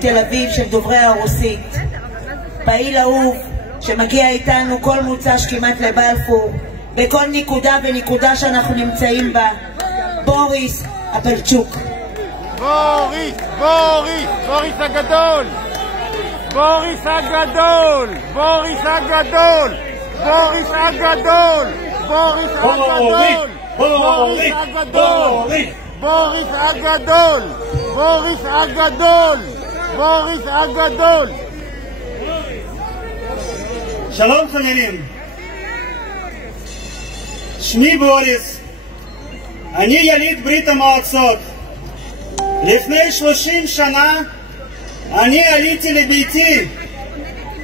תל אביב של דוברי הרוסית. פעיל אהוב שמגיע איתנו כל מוצ"ש כמעט לבלפור, בכל נקודה ונקודה שאנחנו נמצאים בה, בוריס אפלצ'וק. בוריס הגדול! בוריס הגדול! בוריס הגדול! בוריס הגדול! בוריס הגדול! בוריס הגדול! בוריס הגדול! בוריס הגדול! בוריס הגדול! שלום חברים, שמי בוריס, אני יליד ברית המועצות. לפני 30 שנה אני עליתי לביתי,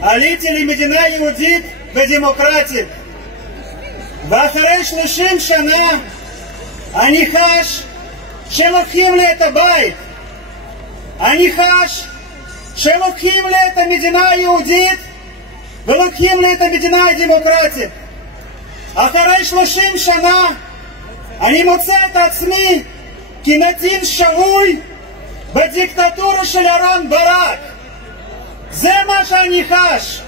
עליתי למדינה יהודית ודמוקרטית, ואחרי 30 שנה אני חש שלוקחים לי את הבית, אני חש שלוקחים לי את המדינה היהודית ולוקחים לי את המדינה הדמוקרטית. אחרי 30 שנה אני מוצא את עצמי כנתין שבוי בדיקטטורה של אהרן ברק. זה מה שאני חש.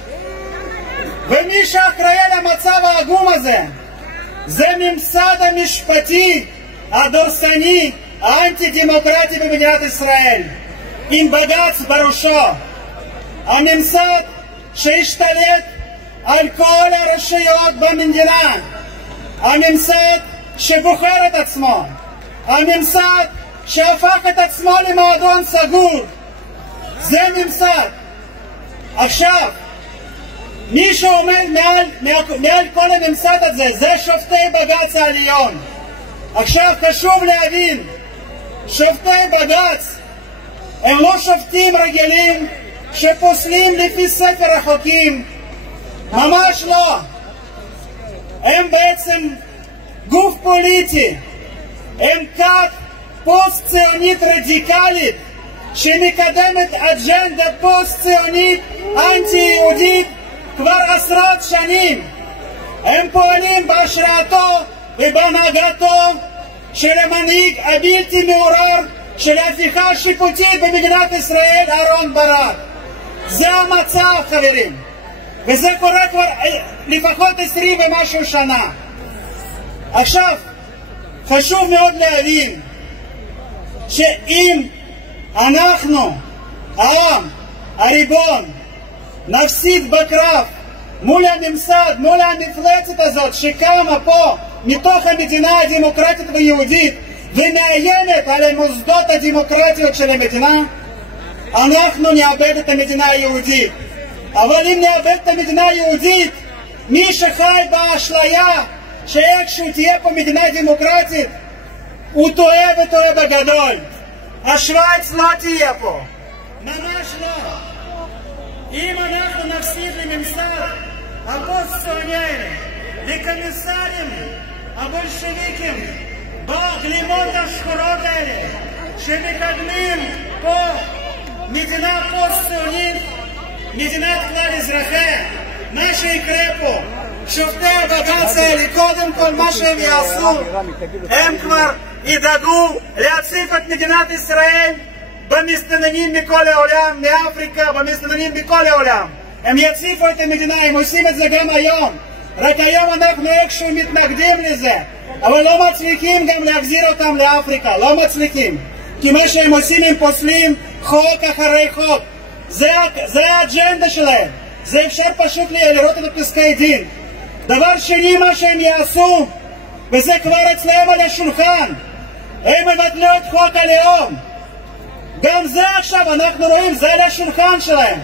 ומי שאחראי למצב העגום הזה זה ממסד המשפטי הדורסני האנטי-דמוקרטי במדינת ישראל, עם בג"ץ בראשו. הממסד שהשתלט על כל הרשויות במדינה, הממסד שבוחר את עצמו, הממסד שהפך את עצמו למועדון סגור, זה ממסד. עכשיו, מי שעומד מעל כל הממסד הזה זה שופטי בג"ץ העליון. עכשיו חשוב להבין, שופטי בג"ץ הם לא שופטים רגילים שפוסלים לפי ספר החוקים, ממש לא. הם בעצם גוף פוליטי, הם כת פוסט-ציונית רדיקלית שמקדמת אג'נדה פוסט-ציונית אנטי-יהודית כבר עשרות שנים. הם פועלים בהשראתו ובהנהגתו של המנהיג הבלתי מעורר של ההפיכה השיפוטית במדינת ישראל, אהרן ברק. זה המצב חברים, וזה קורה כבר לפחות 20 ומשהו שנה. עכשיו חשוב מאוד להבין שאם אנחנו, העם, הריבון, נפסיד בקרב מול הממסד, מול המפלצת הזאת שקמה פה מתוך המדינה הדמוקרטית ויהודית ומאיימת על המוסדות הדמוקרטיות של המדינה, אנחנו נאבד את המדינה היהודית. אבל אם נאבד את המדינה היהודית, מי שחי באשליה שאיכשהו תהיה פה מדינה דמוקרטית, הוא טועה וטועה בגדול. השוויץ לא תהיה פה, ממש לא. אם אנחנו נפסיד לממסד הפוסט-ציוני, לקומיסרים הבולשביקים בגלימות השחורות האלה שמקדמים פה מדינה פוסט-ציונית, מדינת כלל אזרחיה, מה שיקרה פה, שופטי הבג"ץ האלה, קודם כל מה שהם יעשו, הם כבר ידאגו להציף את מדינת ישראל במסתננים מכל העולם, מאפריקה, במסתננים מכל העולם. הם יציפו את המדינה, הם עושים את זה גם היום. רק היום אנחנו איכשהו מתנגדים לזה, אבל לא מצליחים גם להחזיר אותם לאפריקה, לא מצליחים. כי מה שהם עושים הם פוסלים חוק אחרי חוק. זה האג'נדה שלהם. זה אפשר פשוט לראות את פסקי דין. דבר שני, מה שהם יעשו, וזה כבר אצלם על השולחן, הם מבטלו את חוק הלאום. גם זה עכשיו אנחנו רואים, זה על השולחן שלהם.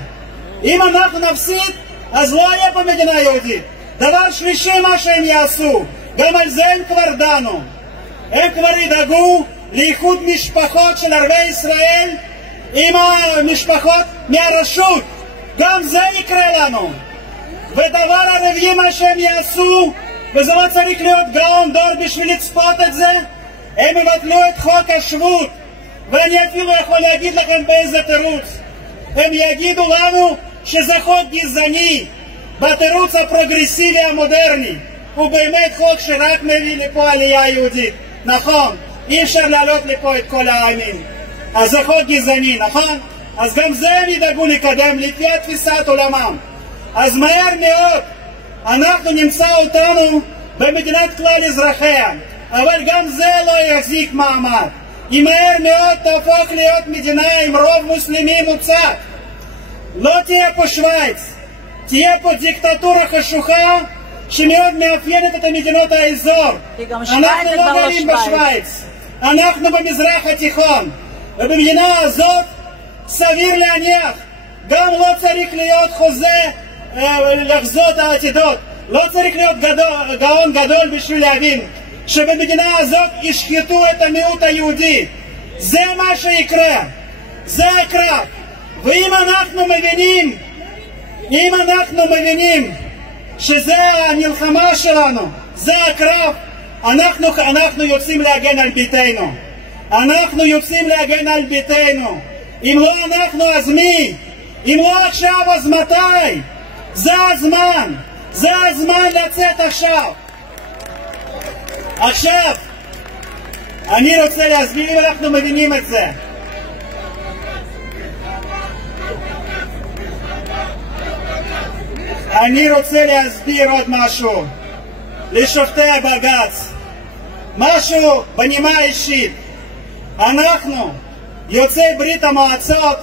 אם אנחנו נפסיד, אז לא יהיה פה מדינה יהודית. דבר שלישי, מה שהם יעשו, גם על זה הם כבר דנו. הם כבר ידאגו לאיחוד משפחות של ערביי ישראל עם המשפחות מהרשות. גם זה יקרה לנו. ודבר הרביעי, מה שהם יעשו, וזה לא צריך להיות גאון דור בשביל לצפות את זה, הם יבטלו את חוק השבות. ואני אפילו יכול להגיד לכם באיזה תירוץ. הם יגידו לנו שזה חוק גזעני, בתירוץ הפרוגרסיבי המודרני. הוא באמת חוק שרק מביא לפה עלייה יהודית. נכון, אי אפשר להעלות לפה את כל העמים. אז זה חוק גזעני, נכון? אז גם זה הם ידאגו לקדם לפי תפיסת עולמם. אז מהר מאוד אנחנו נמצא אותנו במדינת כלל אזרחיה, אבל גם זה לא יחזיק מעמד. היא מהר מאוד תהפוך להיות מדינה עם רוב מוסלמי מוצק. לא תהיה פה שוויץ, תהיה פה דיקטטורה חשוכה שמאוד מאפיינת את מדינות האזור. אנחנו לא גרים בשוויץ, אנחנו במזרח התיכון, ובמדינה הזאת סביר להניח גם לא צריך להיות חוזה לחזות העתידות. לא צריך להיות גאון גדול בשביל להבין שבמדינה הזאת ישחטו את המיעוט היהודי. זה מה שיקרה, זה הקרב. ואם אנחנו מבינים שזה המלחמה שלנו, זה הקרב, אנחנו יוצאים להגן על ביתנו. אנחנו יוצאים להגן על ביתנו. אם לא אנחנו, אז מי? אם לא עכשיו, אז מתי? זה הזמן. זה הזמן לצאת עכשיו. עכשיו, אני רוצה להסביר אם אנחנו מבינים את זה. אני רוצה להסביר עוד משהו לשופטי הבג"ץ. משהו בנימה אישית. אנחנו, יוצאי ברית המועצות,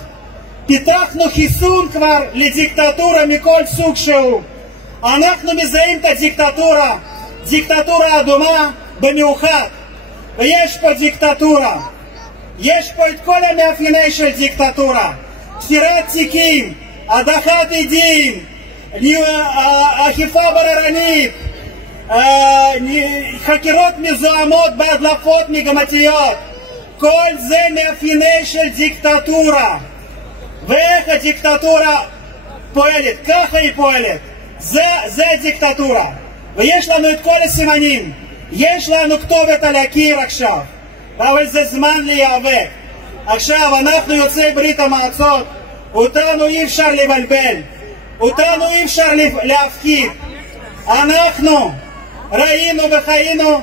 פיתחנו חיסון כבר לדיקטטורה מכל סוג שהוא. אנחנו מזהים את הדיקטטורה, דיקטטורה אדומה במיוחד. ויש פה דיקטטורה. יש פה את כל המאפיינים של דיקטטורה. תפירת תיקים, הדחת עדים, אכיפה בררנית, חקירות מזוהמות בהדלפות מגמתיות. כל זה מאפיינים של דיקטטורה. ואיך הדיקטטורה פועלת? ככה היא פועלת. זה דיקטטורה. ויש לנו את כל הסימנים. יש לנו כתובת על הקיר עכשיו. אבל זה זמן להיאבק. עכשיו אנחנו יוצאי ברית המועצות, אותנו אי אפשר לבלבל. אותנו אי אפשר להפחיד. אנחנו ראינו וחיינו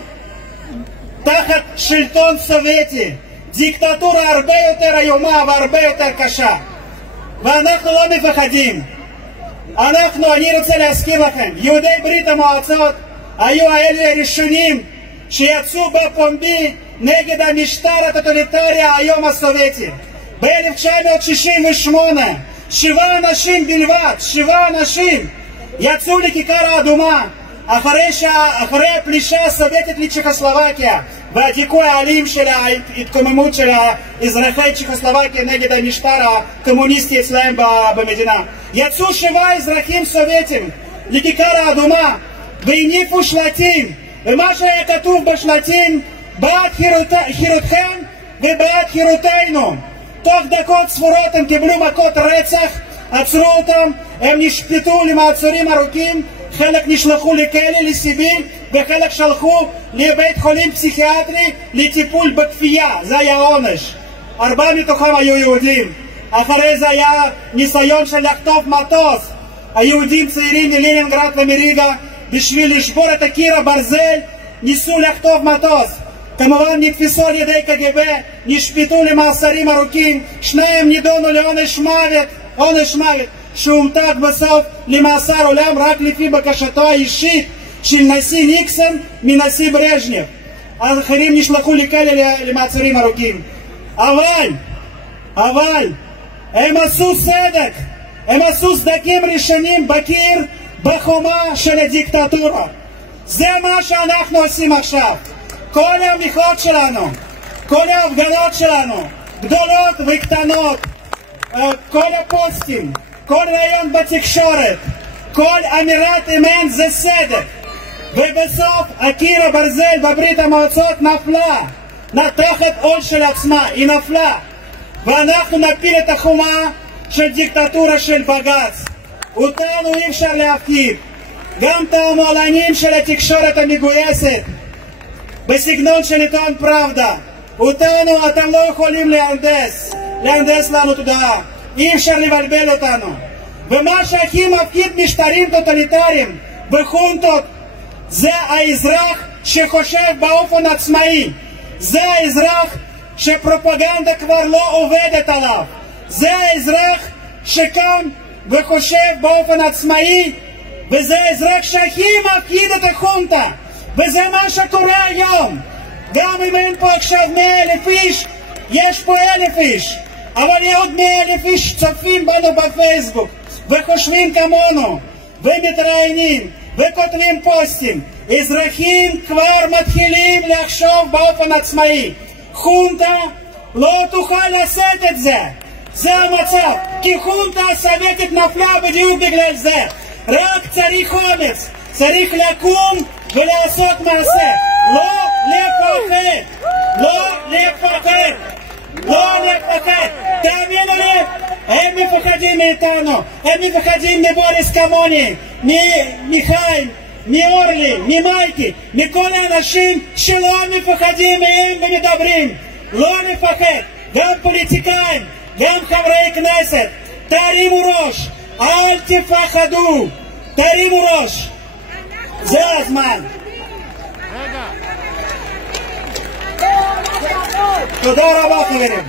תחת שלטון סובייטי. דיקטטורה הרבה יותר איומה והרבה יותר קשה. ואנחנו לא מפחדים. אני רוצה להזכיר לכם, יהודי ברית המועצות היו האלה הראשונים שיצאו בפומבי נגד המשטר הטוטליטרי היום הסובייטי. ב-1968 שבעה אנשים בלבד, 7 אנשים יצאו לכיכר האדומה אחרי הפלישה הסובייטית לצ'כוסלובקיה והדיכוי האלים של ההתקוממות של אזרחי צ'כוסלובקיה נגד המשטר הקומוניסטי אצלהם במדינה. יצאו 7 אזרחים סובייטים לכיכר האדומה והניפו שלטים, ומה שהיה כתוב בשלטים: בעד חירותכם ובעד חירותנו. תוך דקות ספורות הם קיבלו מכות רצח, עצרו אותם, הם נשפטו למעצורים ארוכים, חלק נשלחו לכלא לסיביר וחלק שלחו לבית חולים פסיכיאטרי לטיפול בכפייה. זה היה עונש. 4 מתוכם היו יהודים. אחרי זה היה ניסיון של לחטוף מטוס. היהודים צעירים מלנינגרד ומריגה, בשביל לשבור את הקיר הברזל ניסו לחטוף מטוס. כמובן נתפסו על ידי קג"ב, נשפטו למאסרים ארוכים, 2 נידונו לעונש מוות, עונש מוות שהומתק בסוף למאסר עולם רק לפי בקשתו האישית של נשיא ניקסון מנשיא ברז'נייב. האחרים נשלחו לכלא למעצרים ארוכים. אבל הם עשו סדק, הם עשו סדקים ראשונים בקיר, בחומה של הדיקטטורה. זה מה שאנחנו עושים עכשיו. כל המחאות שלנו, כל ההפגנות שלנו, גדולות וקטנות, כל הפוסטים, כל רעיון בתקשורת, כל אמירת אמת זה סדק. ובסוף הקיר הברזל בברית המועצות נפלה, תחת עול של עצמה, היא נפלה. ואנחנו נפיל את החומה של דיקטטורה של בג"ץ. אותנו אי אפשר להפחיד. גם את המועלנים של התקשורת המגויסת בסגנון של עיתון פראבדה, אותנו אתם לא יכולים להנדס לנו תודעה. אי אפשר לבלבל אותנו. ומה שהכי מפחיד משטרים טוטליטריים וחונטות זה האזרח שחושב באופן עצמאי. זה האזרח שפרופגנדה כבר לא עובדת עליו. זה האזרח שקם וחושב באופן עצמאי, וזה האזרח שהכי מפחיד את החונטה, וזה מה שקורה היום. גם אם אין פה עכשיו 100,000 איש, יש פה 1,000 איש, אבל עוד 100,000 איש צופים בנו בפייסבוק וחושבים כמונו ומתראיינים וכותבים פוסטים. אזרחים כבר מתחילים לחשוב באופן עצמאי. חונטה לא תוכל לשאת את זה, זה המצב, כי חונטה הסובייטית נפלה בדיוק בגלל זה. רק צריך אומץ, צריך לקום ולעשות מעשה. לא לפחד, לא לפחד, לא לפחד. תאמינו לי, הם מפחדים מאיתנו, הם מפחדים מבוריס כמוני, מחיים, מאורלי, ממייקי, מכל האנשים שלא מפחדים מהם ומדברים. לא לפחד, גם פוליטיקאים, גם חברי כנסת, תרימו ראש, אל תפחדו, תרימו ראש, זה הזמן. תודה רבה חברים.